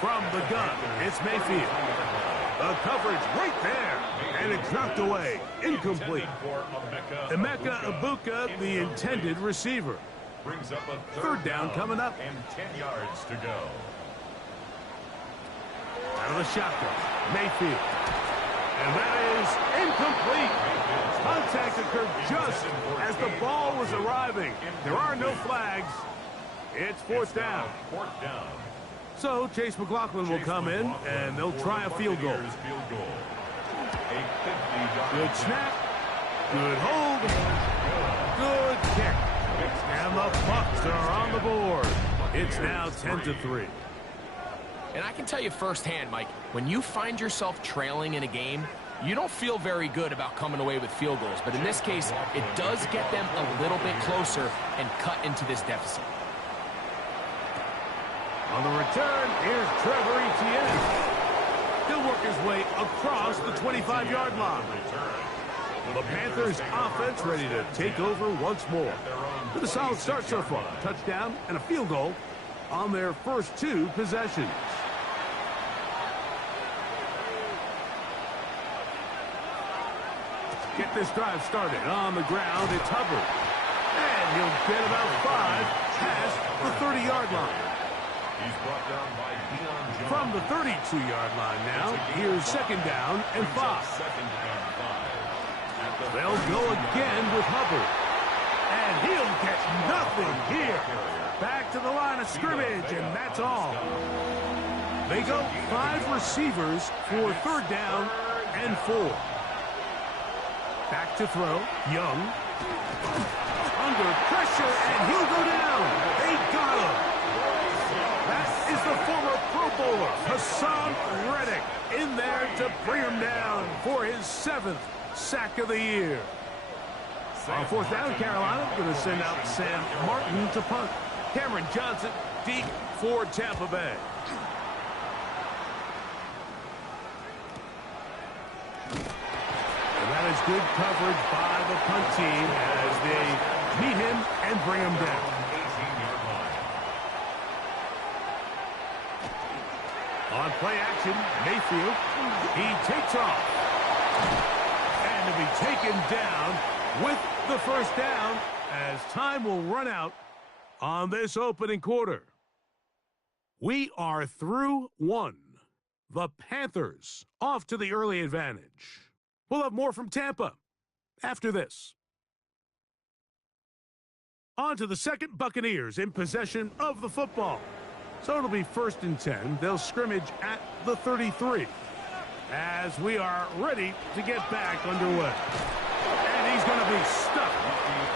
From the gun, it's Mayfield. The coverage right there, and it's knocked away. Incomplete. Emeka Ibuka, the intended receiver. Brings up a third down coming up. And 10 yards to go. Out of the shotgun, Mayfield. And that is incomplete. Contact occurred just as the ball was arriving. There are no flags. It's fourth down. So Chase McLaughlin will come in, and they'll try a field goal. Good snap. Good hold. Good kick. And the Bucs are on the board. It's now 10-3. And I can tell you firsthand, Mike, when you find yourself trailing in a game, you don't feel very good about coming away with field goals. But in this case, it does get them a little bit closer and cut into this deficit. On the return, here's Trevor Etienne. He'll work his way across the 25-yard line. The Panthers offense ready to take over once more. With a solid start so far. Touchdown and a field goal on their first two possessions. Get this drive started. On the ground, it's Hubbard. And he'll get about 5 past the 30-yard line. He's brought down by Deion Jones. From the 32-yard line now, here's second down and 5. They'll go again with Hubbard. And he'll get nothing here. Back to the line of scrimmage, and that's all. They go 5 receivers for third down and 4. Back to throw. Young. Under pressure, and he'll go down. They got him. That is the former Pro Bowler, Hassan Reddick, in there to bring him down for his 7th sack of the year. On fourth down, Carolina going to send out Sam Martin to punt. Cameron Johnson deep for Tampa Bay. And that is good coverage by the punt team as they meet him and bring him down. On play action, Mayfield. He takes off. And to be taken down with the first down as time will run out on this opening quarter. We are through 1. The Panthers off to the early advantage. We'll have more from Tampa after this. On to the second, Buccaneers in possession of the football. So it'll be 1st and 10. They'll scrimmage at the 33 as we are ready to get back underway. And he's going to be stuck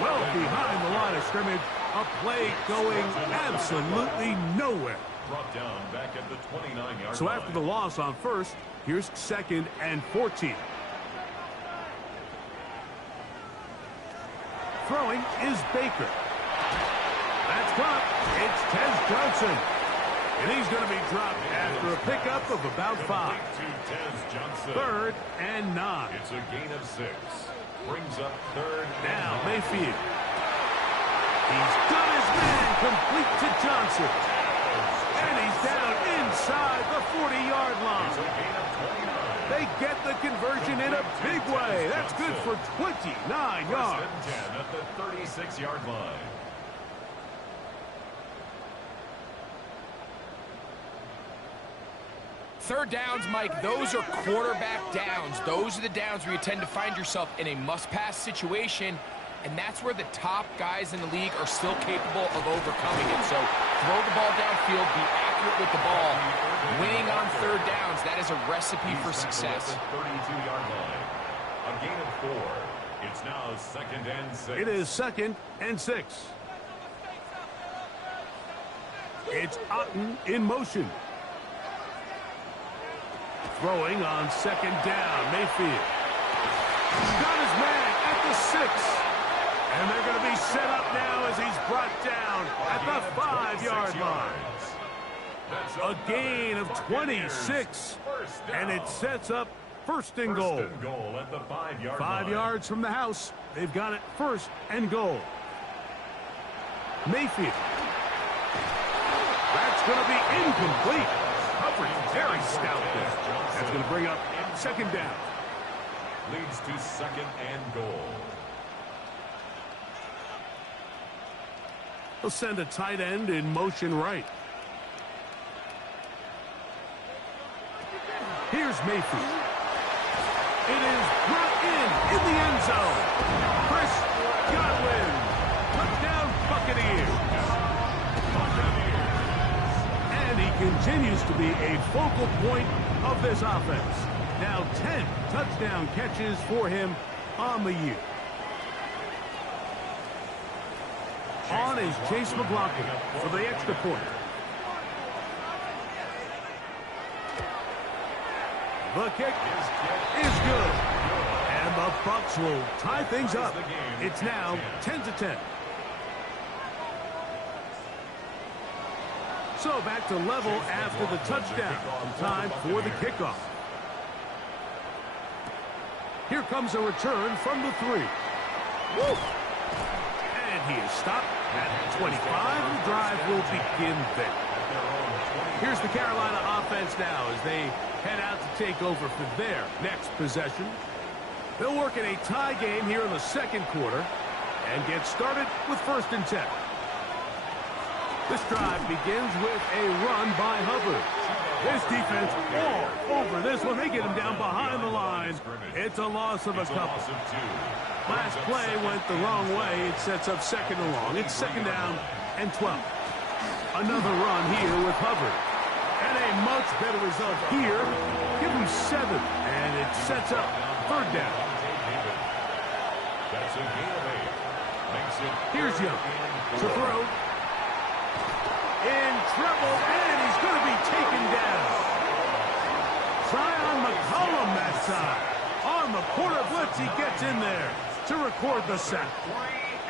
well behind the line of scrimmage. A play going absolutely nowhere. Brought down back at the 29-yard line. So after the loss on first, here's 2nd and 14. Throwing is Baker. That's caught. It's Tez Johnson. And he's going to be dropped after a pickup of about 5. 3rd and 9. It's a gain of 6. Brings up 3rd. Now Mayfield. He's got his man complete to Johnson. And he's down inside the 40-yard line. It's a gain of 29. They get the conversion in a big way. That's good for 29 yards. 10 at the 36-yard line. Third downs, Mike, those are quarterback downs. Those are the downs where you tend to find yourself in a must-pass situation, and that's where the top guys in the league are still capable of overcoming it. So throw the ball downfield, be accurate with the ball. Winning on third downs, that is a recipe for success. 32-yard line. A gain of 4. It's now 2nd and 6. It is 2nd and 6. It's Otten in motion. Throwing on 2nd down, Mayfield. Got his man at the 6. And they're going to be set up now as he's brought down at the 5-yard line. A gain of 26. And it sets up 1st and goal. 5 yards from the house. They've got it 1st and goal. Mayfield. That's going to be incomplete. coverage. Very stout there. That's going to bring up second down. Leads to second and goal. He'll send a tight end in motion right. Here's Mayfield. It is brought in the end zone. Chris Godwin. Touchdown Buccaneers. And he continues to be a focal point of this offense. Now 10 touchdown catches for him on the year. On is Chase McLaughlin for the extra point. The kick is good. And the Bucs will tie things up. It's now 10-10. So back to level after the touchdown. Time for the kickoff. Here comes a return from the 3. Woo! And he is stopped at 25. The drive will begin there. Here's the Carolina offense now as they head out to take over for their next possession. They'll work in a tie game here in the second quarter and get started with 1st and 10. This drive begins with a run by Hubbard. This defense all over this one. They get him down behind the line. It's a loss of a couple. Last play went the wrong way. It sets up second and long. It's second down and 12. Another run here with Hubbard. And a much better result here. Give him 7. And it sets up 3rd down. Here's Young to throw. In trouble, and he's going to be taken down. Zion McCollum that time. On the quarter blitz, he gets in there to record the sack.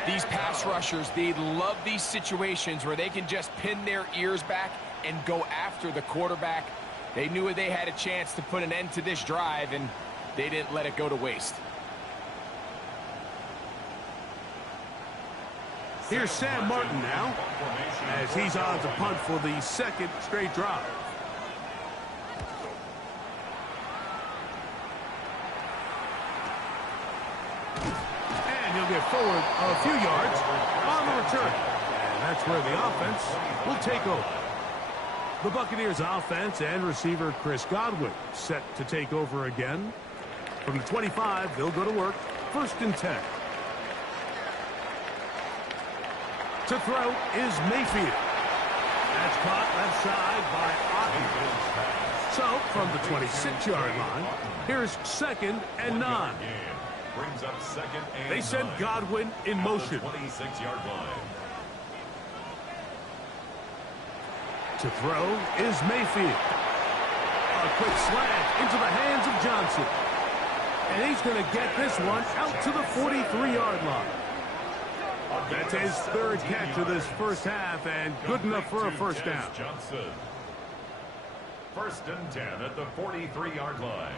These pass rushers, they love these situations where they can just pin their ears back and go after the quarterback. They knew they had a chance to put an end to this drive, and they didn't let it go to waste. Here's Sam Martin now, as he's on to punt for the second straight drive. And he'll get forward a few yards on the return. And that's where the offense will take over. The Buccaneers offense and receiver Chris Godwin set to take over again. From the 25, they'll go to work. 1st and 10. To throw is Mayfield. That's caught left side by Otten. So, from the 26-yard line, here's 2nd and 9. Brings up 2nd and They send Godwin in motion. 26-yard line. To throw is Mayfield. A quick slant into the hands of Johnson. And he's going to get this one out to the 43-yard line. That's his 3rd catch of this first half, and good enough for a 1st down. Johnson. 1st and 10 at the 43-yard line.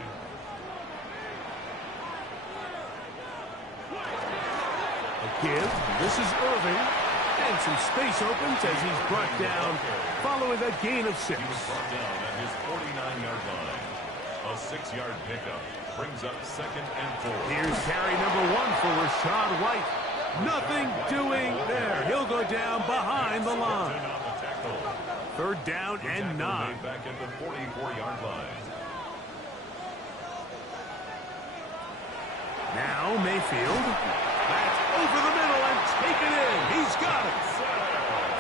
A give. This is Irving. And some space opens as he's brought down following a gain of 6. He was brought down at his 49-yard line. A 6-yard pickup brings up 2nd and 4. Here's carry number 1 for Rashad White. Nothing doing there. He'll go down behind the line. 3rd down and 9. Back at the 44-yard line. Now Mayfield. That's over the middle and taken in. He's got it.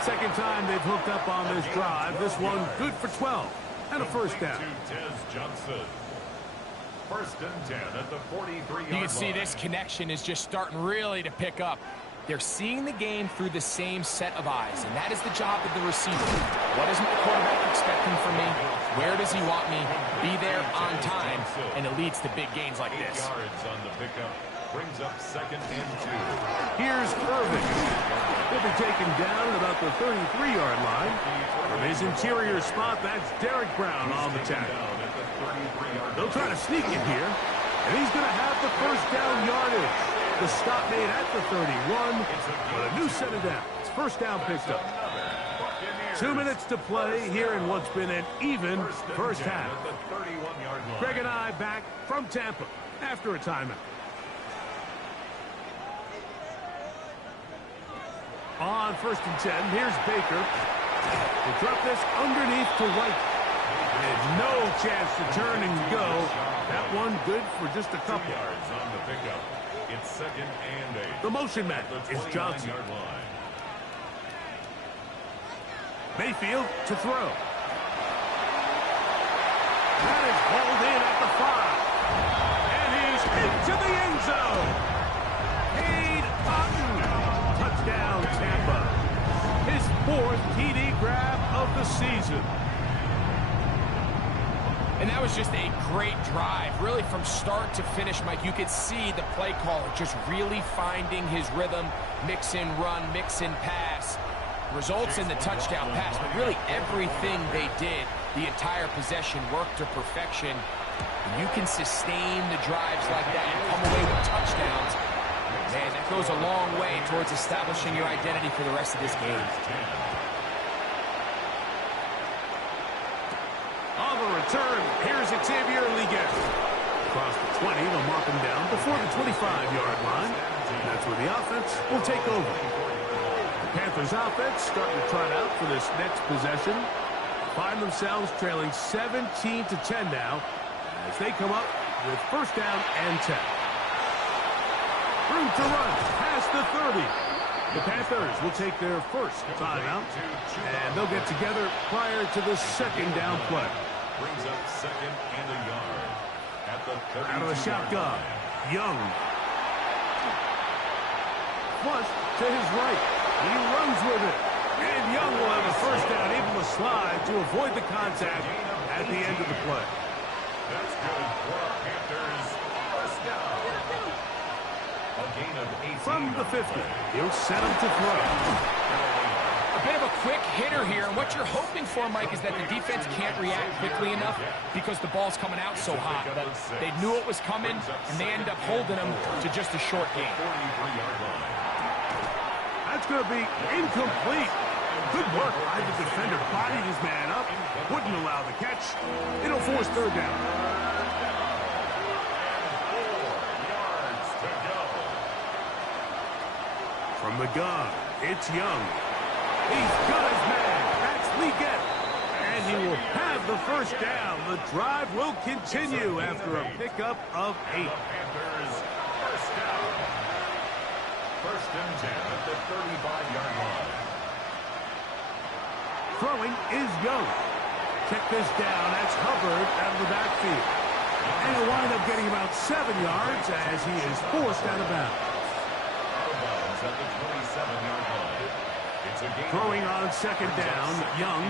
2nd time they've hooked up on this drive. This one good for 12 and a 1st down. Johnson. 1st and 10 at the 43-yard line. You can see this connection is just starting really to pick up. They're seeing the game through the same set of eyes, and that is the job of the receiver. What is my quarterback expecting from me? Where does he want me? Be there on time, and it leads to big gains like 8 this. yards on the pickup. Brings up 2nd and 2. Here's Irving. He'll be taken down at about the 33-yard line. From his interior spot, that's Derek Brown on the tackle. They'll try to sneak it here, and he's going to have the 1st down yardage. The stop made at the 31, but a new set of downs. 1st down picked up. 2 minutes to play here in what's been an even first half. Greg and I back from Tampa after a timeout. On 1st and 10, here's Baker. They drop this underneath to White. And no chance to turn and go. That one good for just a couple. Yards on the pickup. It's 2nd and 8. The motion man is Johnson. Mayfield to throw. That is hauled in at the 5. And he's into the end zone. Cade Otton. Touchdown, Tampa. His 4th TD grab of the season. And that was just a great drive. Really, from start to finish, Mike, you could see the play caller just really finding his rhythm. Mix in run, mix in pass. Results in the touchdown pass. But really, everything they did, the entire possession, worked to perfection. And you can sustain the drives like that and come away with touchdowns. Man, that goes a long way towards establishing your identity for the rest of this game. On the return, here's Xavier Leggett. Across the 20, they'll mark him down before the 25-yard line. And that's where the offense will take over. The Panthers offense starting to trot out for this next possession. Find themselves trailing 17-10 now as they come up with 1st down and 10. Room to run past the 30. The Panthers will take their first timeout, and they'll get together prior to the 2nd down play. Brings up 2nd and a yard at the 32. Out of the shotgun, Young. Flush to his right. He runs with it. And Young will have a 1st down, able to slide to avoid the contact at the end of the play. That's good for our Panthers. 1st down. A gain of 18. From the 50, he'll set him to throw. A bit of a quick hitter here, and what you're hoping for, Mike, is that the defense can't react quickly enough because the ball's coming out so hot. But they knew it was coming, and they end up holding them to just a short gain. That's going to be incomplete. Good work by the defender. Bodied his man up, wouldn't allow the catch. It'll force 3rd down. From the gun, it's Young. He's got his man. That's Leggett. And he will have the 1st down. The drive will continue after a pickup of 8. Panthers 1st down. 1st and 10 at the 35-yard line. Throwing is Young. Check this down. That's Hubbard out of the backfield. And he'll wind up getting about 7 yards as he is forced out of bounds. Out of bounds at the 27-yard line. It's a gain. Throwing on 2nd down, Young.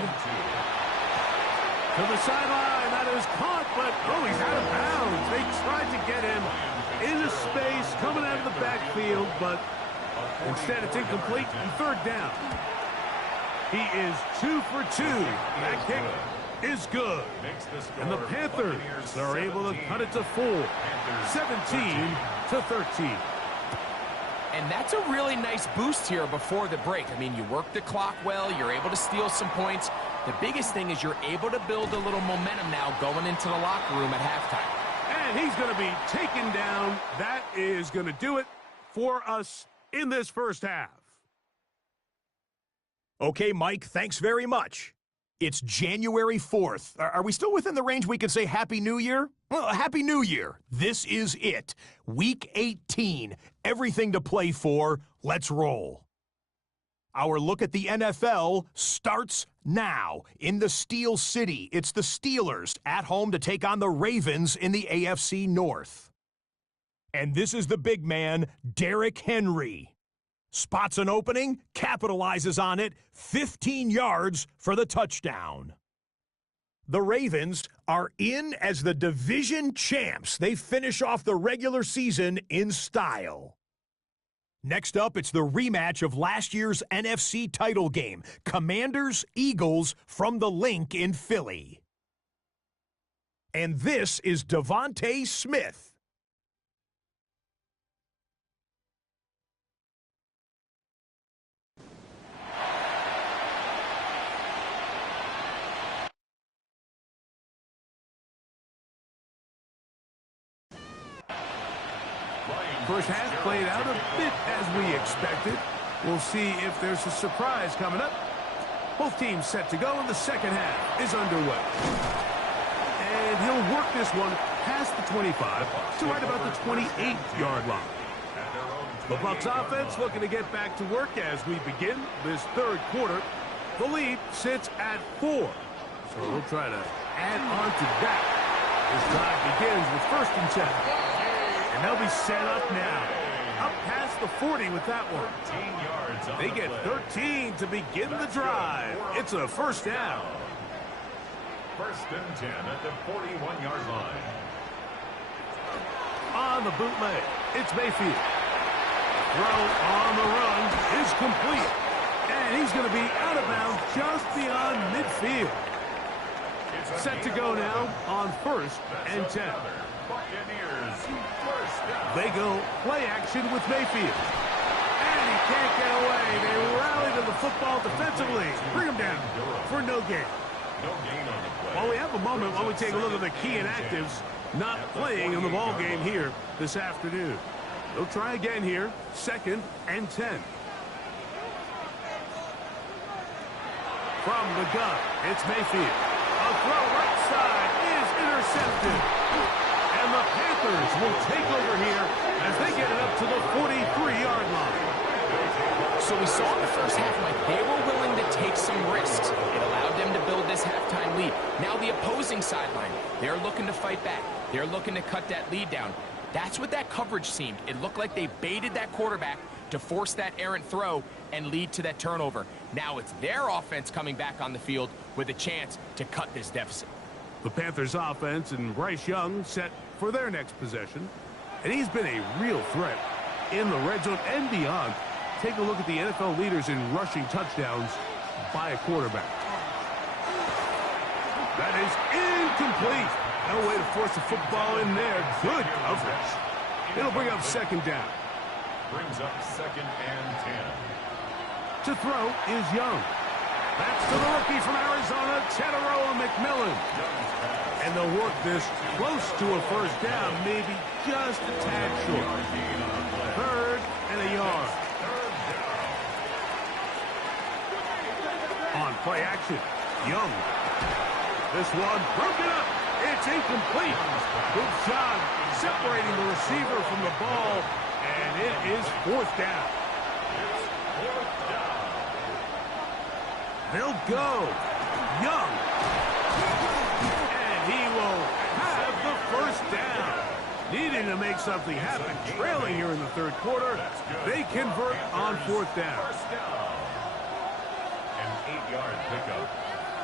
To the sideline. That is caught, but he's out of bounds. They tried to get him into space, coming out of the backfield, but instead it's incomplete and 3rd down. He is 2 for 2. That kick is good. And the Panthers are able to cut it to 4. 17-13. And that's a really nice boost here before the break. I mean, you work the clock well. You're able to steal some points. The biggest thing is you're able to build a little momentum now going into the locker room at halftime. And he's going to be taken down. That is going to do it for us in this first half. Okay, Mike, thanks very much. It's January 4th. Are we still within the range we could say Happy New Year? Well, Happy New Year. This is it. Week 18. Everything to play for. Let's roll. Our look at the NFL starts now. In the Steel City, it's the Steelers at home to take on the Ravens in the AFC North. And this is the big man, Derrick Henry. Spots an opening, capitalizes on it, 15 yards for the touchdown. The Ravens are in as the division champs. They finish off the regular season in style. Next up, it's the rematch of last year's NFC title game, Commanders-Eagles from the Link in Philly. And this is Devontae Smith. First half played out a bit as we expected. We'll see if there's a surprise coming up. Both teams set to go, and the second half is underway. And he'll work this one past the 25 to right about the 28-yard line. The Bucs offense looking to get back to work as we begin this third quarter. The lead sits at 4. So we'll try to add on to that. This drive begins with 1st and 10. And they'll be set up now. Up past the 40 with that one. They get 13 to begin the drive. It's a first down. 1st and 10 at the 41-yard line. On the bootleg, it's Mayfield. Throw on the run is complete. And he's going to be out of bounds just beyond midfield. Set to go now on 1st and 10. They go play action with Mayfield. And he can't get away. They rally to the football defensively. Bring him down for no gain. While we have a moment, while we take a look at the key inactives not playing in the ball game here this afternoon. They'll try again here, 2nd and 10. From the gun, it's Mayfield. A throw right side is intercepted. And the Panthers will take over here as they get it up to the 43-yard line. So we saw in the first half, Mike, they were willing to take some risks. It allowed them to build this halftime lead. Now the opposing sideline, they're looking to fight back. They're looking to cut that lead down. That's what that coverage seemed. It looked like they baited that quarterback to force that errant throw and lead to that turnover. Now it's their offense coming back on the field with a chance to cut this deficit. The Panthers offense and Bryce Young set for their next possession. And he's been a real threat in the red zone and beyond. Take a look at the NFL leaders in rushing touchdowns by a quarterback. That is incomplete. No way to force the football in there. Good coverage. It'll bring up 2nd down. Brings up 2nd and 10. To throw is Young. That's to the rookie from Arizona, Teteroa McMillan. And they'll work this close to a first down, maybe just a tad short. 3rd and a yard. On play action, Young. This one broken up. It's incomplete. Good job separating the receiver from the ball, and it is 4th down. They'll go. Young. And he will have the first down. Needing to make something happen. Trailing here in the 3rd quarter. They convert on 4th down. An 8-yard pickup.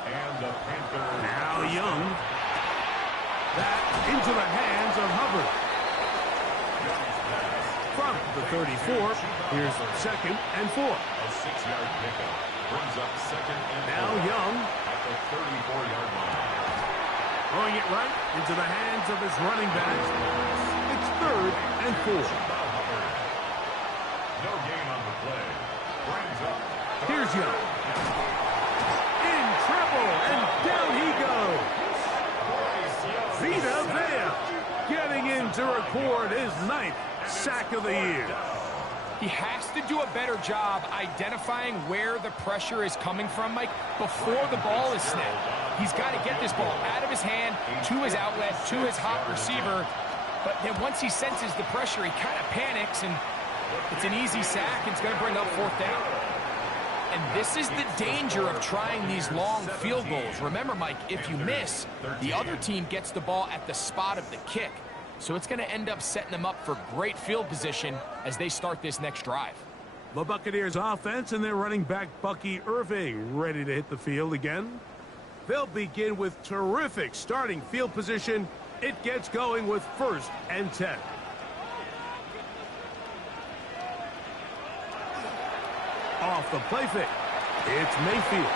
And the Panthers. Now Young. That into the hands of Hubbard. From the 34, here's 2nd and 4. A 6-yard pickup. Brings up 2nd and 4. Now Young. At the 34-yard line. Throwing it right into the hands of his running backs. It's 3rd and 4. No gain on the play. Brings up. Here's Young. In trouble, and down he goes. Vita Vea getting in to record his 9th sack of the year. He has to do a better job identifying where the pressure is coming from, Mike, before the ball is snapped. He's got to get this ball out of his hand, to his outlet, to his hot receiver. But then once he senses the pressure, he kind of panics, and it's an easy sack, and it's going to bring up 4th down. And this is the danger of trying these long field goals. Remember, Mike, if you miss, the other team gets the ball at the spot of the kick. So it's going to end up setting them up for great field position as they start this next drive. The Buccaneers offense and their running back Bucky Irving ready to hit the field again. They'll begin with terrific starting field position. It gets going with 1st and 10. Off the play fake. It's Mayfield.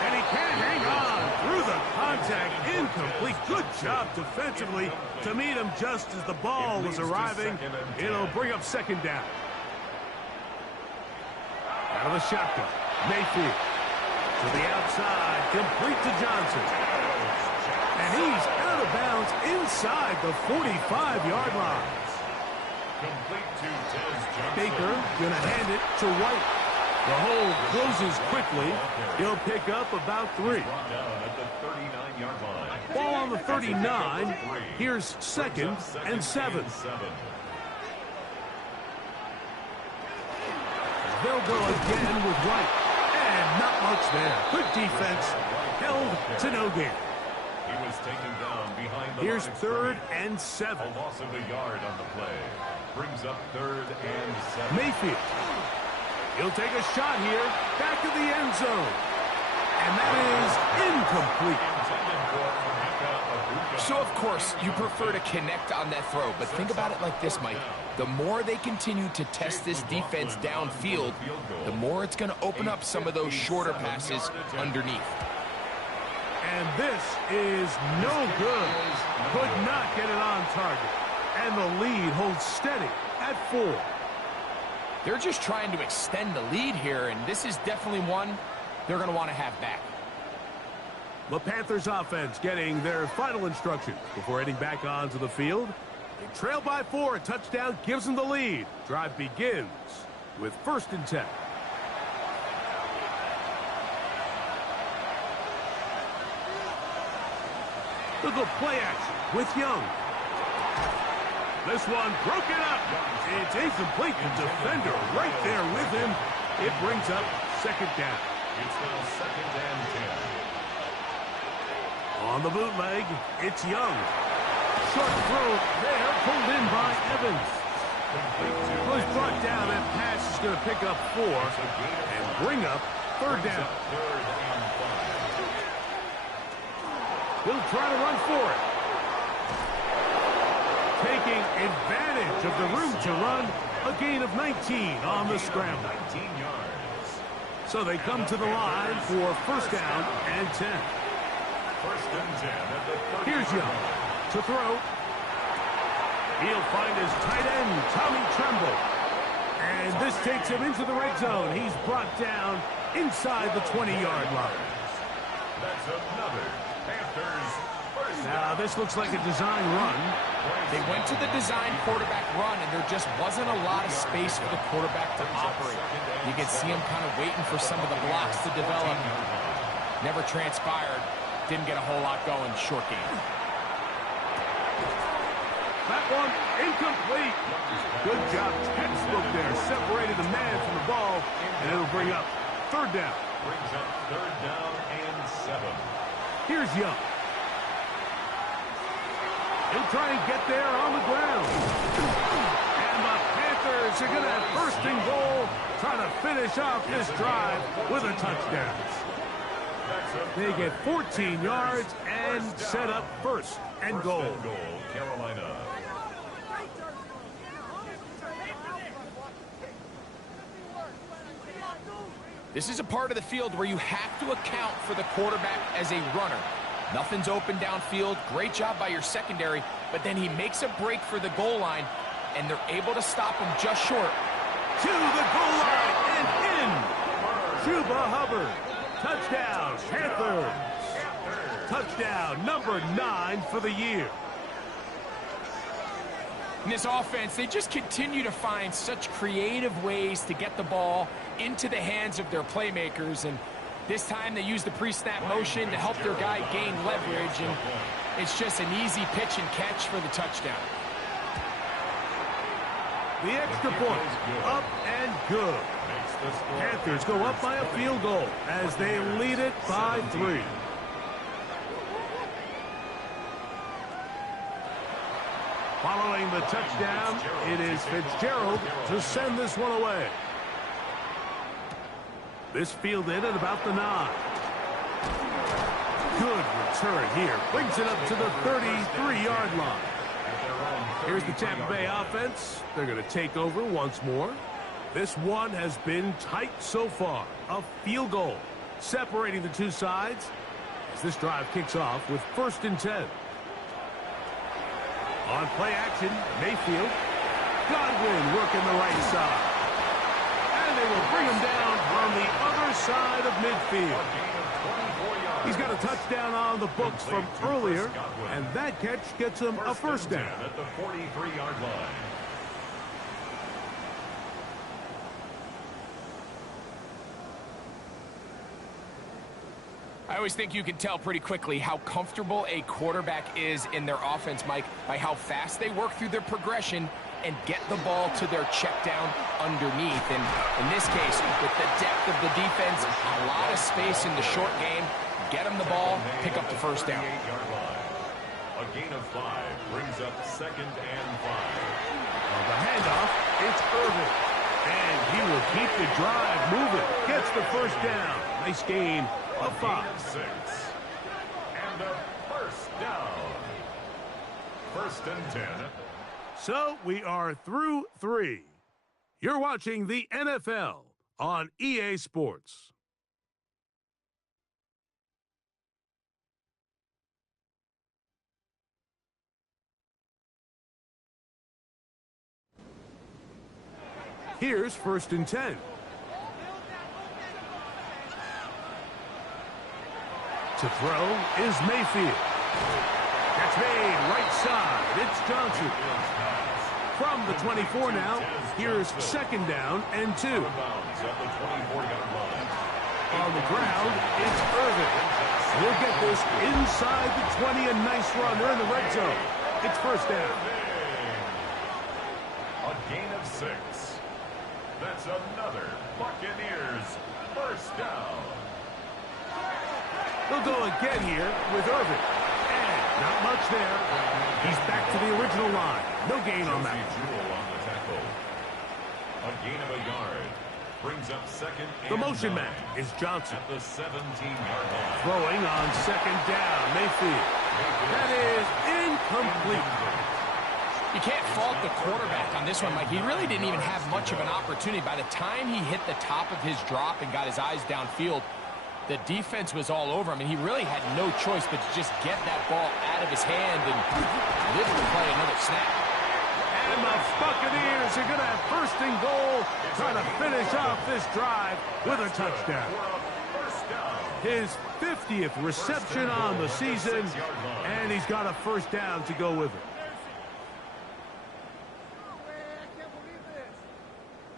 And he can't hang on through the contact. Incomplete. Good job defensively to meet him just as the ball was arriving. It'll bring up 2nd down. Out of the shotgun. Mayfield. To the outside. Complete to Johnson. And he's out of bounds inside the 45-yard line. Complete to Tez Johnson. Baker going to hand it to White. The hole closes quickly. He'll pick up about 3. Brought down at the 39-yard line. Ball on the 39. Here's 2nd and 7. They'll go again with White. And not much there. Good defense. Held to no gain. He was taken down behind the Here's line of 3rd scrimmage. and 7. A loss of a yard on the play. Brings up 3rd and 7. Mayfield. He'll take a shot here. Back of the end zone. And that is incomplete. Intended for Emeka Egbuka. So, of course, you prefer to connect on that throw, but think about it like this, Mike. The more they continue to test this defense downfield, the more it's going to open up some of those shorter passes underneath. And this is no good. Could not get it on target. And the lead holds steady at 4. They're just trying to extend the lead here, and this is definitely one they're going to want to have back. The Panthers offense getting their final instructions before heading back onto the field. They trail by 4. A touchdown gives them the lead. Drive begins with 1st and 10. They'll go play action with Young. This one broken up. It's incomplete. The defender right there with him. It brings up 2nd down. It's now 2nd and 10. On the bootleg, it's Young. Short throw there, pulled in by Evans. Was brought down. That pass is going to pick up 4 and bring up 3rd down. 3rd and 5. He'll try to run for it. Taking advantage of the room to run. A gain of 19 on the scramble. 19 yards. So they come to the line for 1st down and 10. 1st and 10 at the 30. Here's Young to throw. He'll find his tight end, Tommy Tremble. And this takes him into the red zone. He's brought down inside the 20-yard line. That's another Panthers first. Now, this looks like a design run. They went to the design quarterback run, and there just wasn't a lot of space for the quarterback to operate. You can see him kind of waiting for some of the blocks to develop. Never transpired. Didn't get a whole lot going. Short game. That one incomplete. Good job. Textbook there. Separated the man from the ball, and it'll bring up 3rd down. Brings up 3rd down and 7. Here's Young. He'll try and get there on the ground. And the Panthers are going to have 1st and goal, trying to finish off this drive with a touchdown. They get 14 yards and set up 1st and goal. First and goal, Carolina. This is a part of the field where you have to account for the quarterback as a runner. Nothing's open downfield. Great job by your secondary, but then he makes a break for the goal line, and they're able to stop him just short. To the goal line and in. Chuba Hubbard. Touchdown, Panthers. Touchdown, number 9 for the year. In this offense, they just continue to find such creative ways to get the ball into the hands of their playmakers, and this time they use the pre-snap motion to help their guy gain leverage, and it's just an easy pitch and catch for the touchdown. The extra point, up and good. Panthers go up by a field goal as they lead it by 3. Following the touchdown, it is Fitzgerald to send this one away. This fielded at about the 9. Good return here. Brings it up to the 33-yard line. Here's the Tampa Bay offense. They're going to take over once more. This one has been tight so far. A field goal separating the two sides as this drive kicks off with 1st and 10. On play action, Mayfield. Godwin working the right side. And they will bring him down on the other side of midfield. He's got a touchdown on the books from earlier, and that catch gets him a 1st down. At the 43-yard line. always think you can tell pretty quickly how comfortable a quarterback is in their offense, Mike, by how fast they work through their progression and get the ball to their check down underneath. And in this case, with the depth of the defense, a lot of space in the short game, get them the ball, pick up the first down. A gain of 5 brings up 2nd and 5. On the handoff, it's Irvin. And he will keep the drive moving. Gets the first down. Nice gain of 5. 6. And a first down. 1st and 10. So we are through 3. You're watching the NFL on EA Sports. Here's 1st and 10. To throw is Mayfield. That's made right side. It's Johnson. From the 24 now, here's 2nd down and 2. On the ground, it's Irvin. He'll get this inside the 20. A nice run. They're in the red zone. It's 1st down. A gain of 6. That's another Buccaneers 1st down. They'll go again here with Irvin. And not much there. He's back to the original line. No gain on that. A gain of a yard. Brings up 2nd and The motion 9. man is Johnson. At the 17-yard line. Throwing on 2nd down. Mayfield. That is incomplete. You can't fault the quarterback on this one, Mike. He really didn't even have much of an opportunity. By the time he hit the top of his drop and got his eyes downfield, the defense was all over him, and he really had no choice but to just get that ball out of his hand and live to play another snap. And the Buccaneers are going to have 1st and goal, trying to finish off this drive with a touchdown. His 50th reception on the season, and he's got a 1st down to go with it.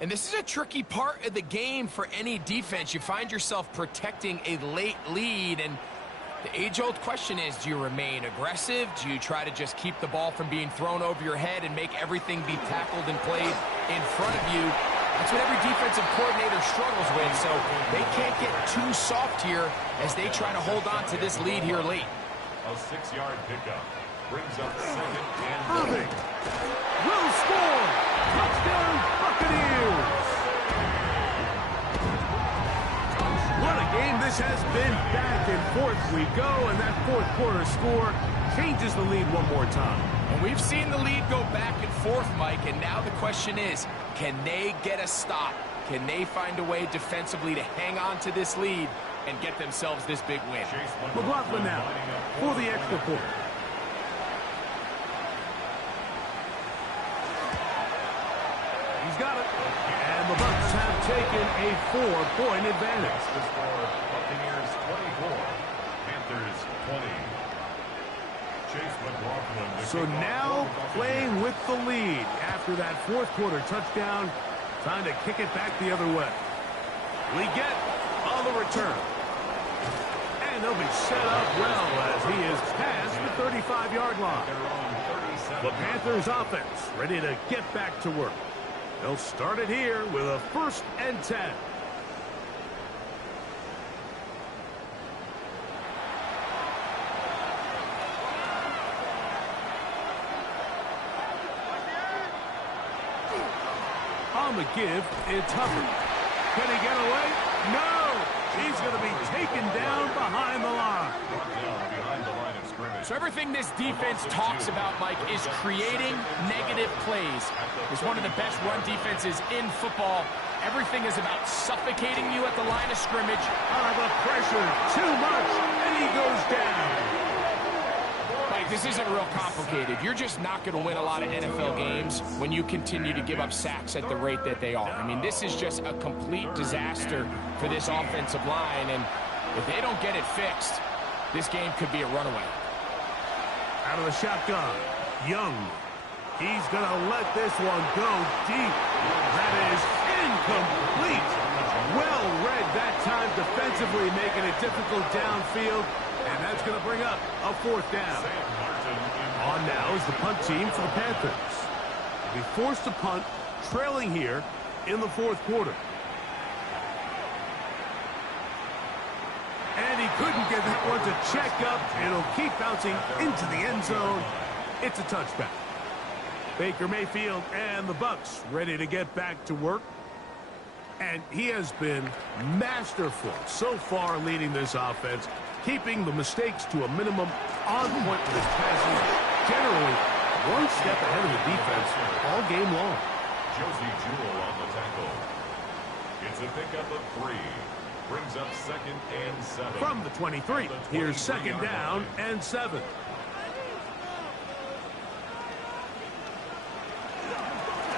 And this is a tricky part of the game for any defense. You find yourself protecting a late lead, and the age-old question is, do you remain aggressive? Do you try to just keep the ball from being thrown over your head and make everything be tackled and played in front of you? That's what every defensive coordinator struggles with, so they can't get too soft here as they try to hold on to this lead here late. A 6-yard pickup brings up 2nd and 1. Irving will score. Touchdown, Buccaneers. What a game this has been. Back and forth we go, and that 4th quarter score changes the lead one more time. And we've seen the lead go back and forth, Mike, and now the question is, can they get a stop? Can they find a way defensively to hang on to this lead and get themselves this big win? McLaughlin now for the extra point. He's got it. And the Bucs have taken a 4-point advantage. The score, Buccaneers 24, Panthers 20. Chase McLaughlin. So now playing with the lead after that 4th quarter touchdown, trying to kick it back the other way. We get on the return. And they'll be set up well as he is past the 35-yard line. The Panthers offense ready to get back to work. They'll start it here with a 1st and 10. On the give, it's Hubbard. Can he get away? No! He's going to be taken down behind the line. So everything this defense talks about, Mike, is creating negative plays. It's one of the best run defenses in football. Everything is about suffocating you at the line of scrimmage. The pressure, too much, and he goes down. Mike, this isn't real complicated. You're just not going to win a lot of NFL games when you continue to give up sacks at the rate that they are. I mean, this is just a complete disaster for this offensive line, and if they don't get it fixed, this game could be a runaway. Out of the shotgun, Young. He's going to let this one go deep. That is incomplete. Well read that time defensively, making it difficult downfield. And that's going to bring up a fourth down. On now is the punt team for the Panthers. They'll be forced to punt, trailing here in the fourth quarter. And he couldn't get that one to check up. It'll keep bouncing into the end zone. It's a touchback. Baker Mayfield and the Bucs ready to get back to work. And he has been masterful so far leading this offense, keeping the mistakes to a minimum, on point with his passes, generally one step ahead of the defense all game long. Josie Jewell on the tackle. It's a pickup of 3. Brings up 2nd and 7. From the 23, here's 2nd down and 7.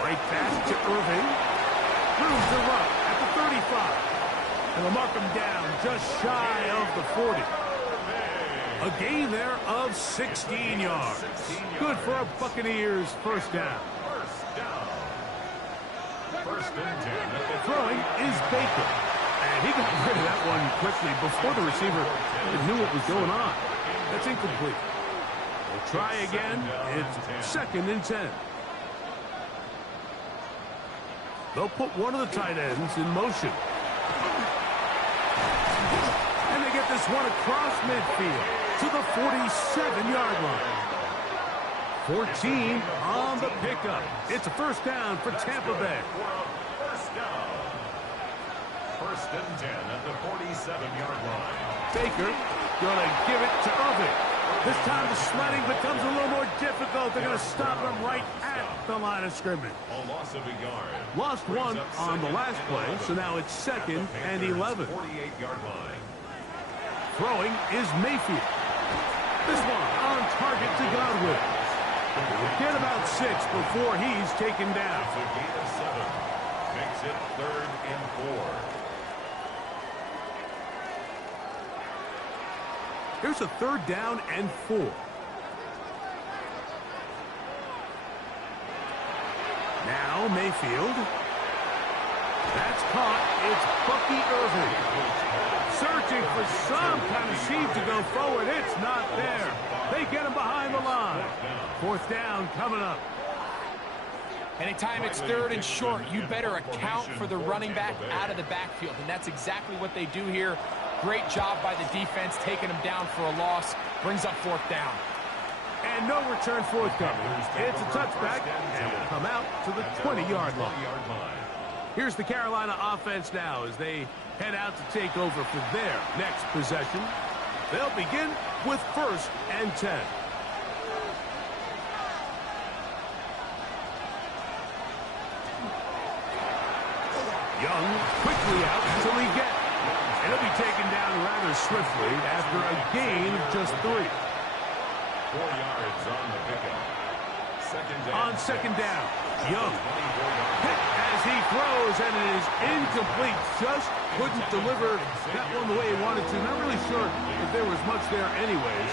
Right back to Irving. Room to run at the 35. And they'll mark him down just shy of the 40. A gain there of 16 yards. Good for a Buccaneers first down. First and 10. Throwing is Baker. And he got rid of that one quickly before the receiver knew what was going on. That's incomplete. We'll try again. It's 2nd and 10. They'll put one of the tight ends in motion. And they get this one across midfield to the 47-yard line. 14 on the pickup. It's a first down for Tampa Bay. First and 10 at the 47-yard line. Baker going to give it to Irving. This time the sledding becomes a little more difficult. They're going to stop him right at the line of scrimmage. A loss of a yard. Lost one on the last play, so now it's 2nd and 11. 48-yard line. Throwing is Mayfield. This one on target to Godwin. We'll get about 6 before he's taken down. It's a gain of 7. Makes it 3rd and 4. Here's a 3rd down and 4. Now Mayfield. That's caught. It's Bucky Irving. Searching for some kind of seam to go forward. It's not there. They get him behind the line. 4th down coming up. Anytime it's 3rd and short, you better account for the running back out of the backfield. And that's exactly what they do here. Great job by the defense, taking him down for a loss. Brings up 4th down. And no return forthcoming. It's a touchback, and will come out to the 20-yard line. Here's the Carolina offense now as they head out to take over for their next possession. They'll begin with 1st and 10. Young quickly out until he gets. And he'll be taken down rather swiftly after a gain of just 3. 4 yards on the pickup. On 2nd down, Young hit as he throws, and it is incomplete. Just couldn't deliver that one the way he wanted to. Not really sure if there was much there anyways.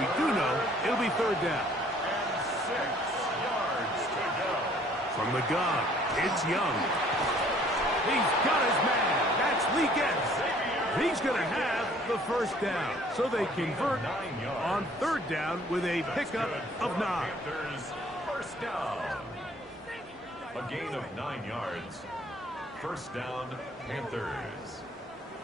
We do know it'll be 3rd down. And 6 yards to go. From the gun, it's Young. He's got his man. That's Lee Getz. He's going to have the first down. So they convert on 3rd down with a pickup of 9. Panthers first down. A gain of 9 yards. First down, Panthers.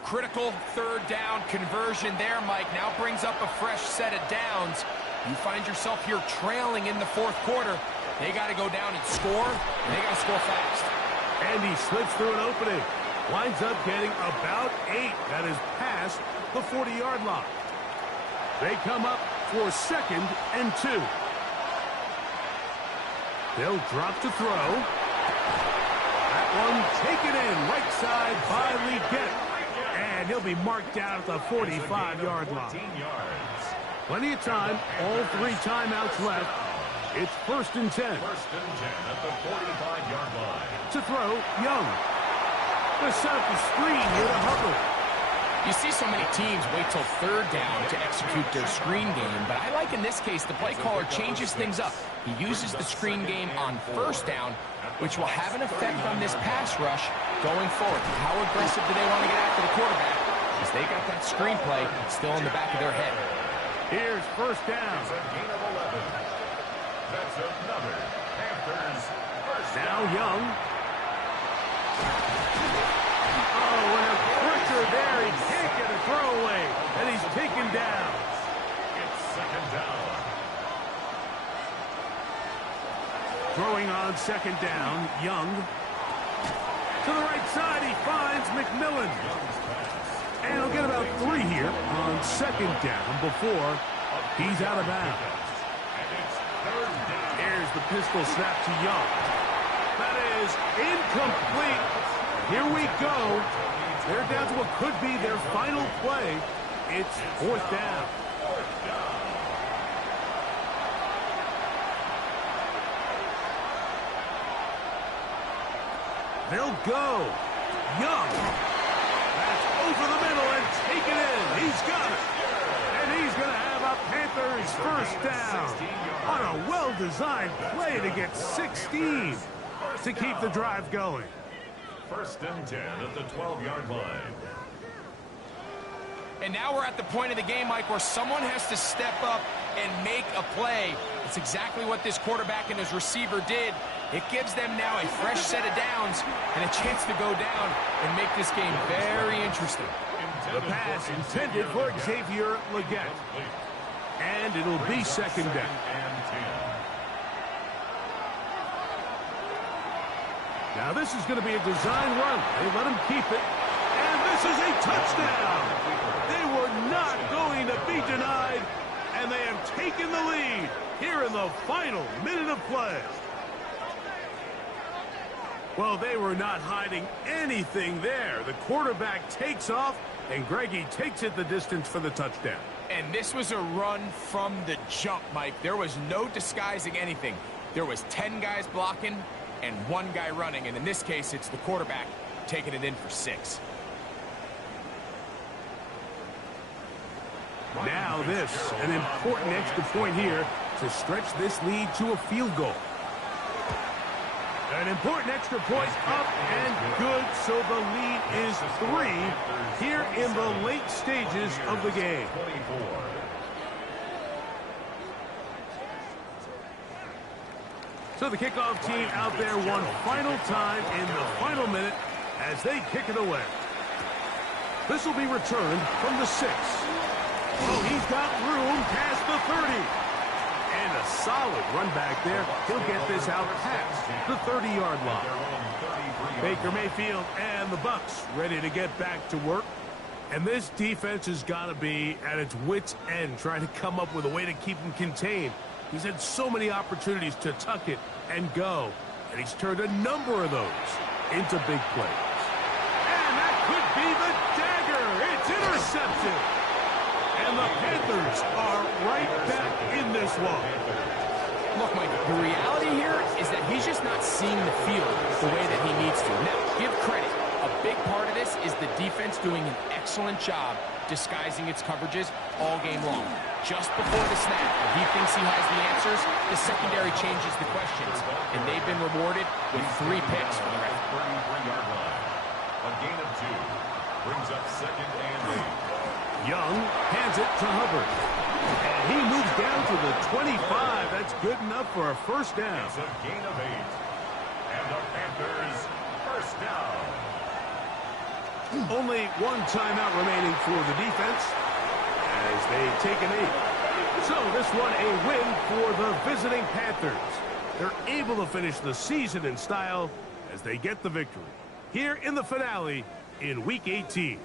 Critical 3rd down conversion there, Mike. Now brings up a fresh set of downs. You find yourself here trailing in the 4th quarter. They got to go down and score, and they got to score fast. And he slips through an opening. Winds up getting about 8. That is past the 40-yard line. They come up for 2nd and 2. They'll drop to throw. That one taken in right side by Lee Getz. And he'll be marked down at the 45-yard line. Plenty of time. All 3 timeouts left. It's 1st and 10. First and 10 at the 45-yard line. To throw, Young. They set up the screen here to Hubbard. You see so many teams wait till 3rd down to execute their screen game, but I like in this case the play caller changes things up. He uses the screen game on 1st down, which will have an effect on this pass rush going forward, how aggressive do they want to get after the quarterback? Because they got that screenplay still in the back of their head. Here's first down. It's a gain of 11. That's another Panthers first down. Now Young. Oh, and a pressure there. He can't get a throwaway, and he's taken down. It's second down. Throwing on second down, Young. To the right side, he finds McMillan. And he'll get about 3 here on second down before he's out of bounds. And it's third down. Here's the pistol snap to Young. That is incomplete. Here we go. They're down to what could be their final play. It's fourth down. They'll go. Young. That's over the middle and taken in. He's got it. And he's going to have a Panthers first down on a well-designed play to get 16 to keep the drive going. First and 10 at the 12-yard line. And now we're at the point of the game, Mike, where someone has to step up and make a play. It's exactly what this quarterback and his receiver did. It gives them now a fresh set of downs and a chance to go down and make this game very interesting. The pass intended for Xavier Legette. And it'll be second down. Now this is going to be a design run. They let him keep it. And this is a touchdown. They were not going to be denied. And they have taken the lead here in the final minute of play. Well, they were not hiding anything there. The quarterback takes off, and Greggy takes it the distance for the touchdown. And this was a run from the jump, Mike. There was no disguising anything. There was 10 guys blocking and 1 guy running, and in this case, it's the quarterback taking it in for 6. Now this, an important extra point here to stretch this lead to a field goal. An important extra point up and good, so the lead is 3 here in the late stages of the game. So the kickoff team out there one final time in the final minute as they kick it away. This will be returned from the 6. Oh, he's got room past the 30. And a solid run back there. He'll get this out past the 30-yard line. Baker Mayfield and the Bucs ready to get back to work. And this defense has got to be at its wits' end, trying to come up with a way to keep him contained. He's had so many opportunities to tuck it and go, and he's turned a number of those into big plays. And that could be the dagger. It's intercepted. And the Panthers are right back in this one. Look, Mike, the reality here is that he's just not seeing the field the way that he needs to. Now, give credit. A big part of this is the defense doing an excellent job disguising its coverages all game long. Just before the snap, if he thinks he has the answers, the secondary changes the questions. And they've been rewarded with 3 picks for the rest. 33-yard line. A gain of 2. Brings up second and 8. Young hands it to Hubbard. And he moves down to the 25. That's good enough for a first down. It's a gain of 8. And the Panthers first down. Only 1 timeout remaining for the defense as they take an 8. So this one a win for the visiting Panthers. They're able to finish the season in style as they get the victory here in the finale in Week 18.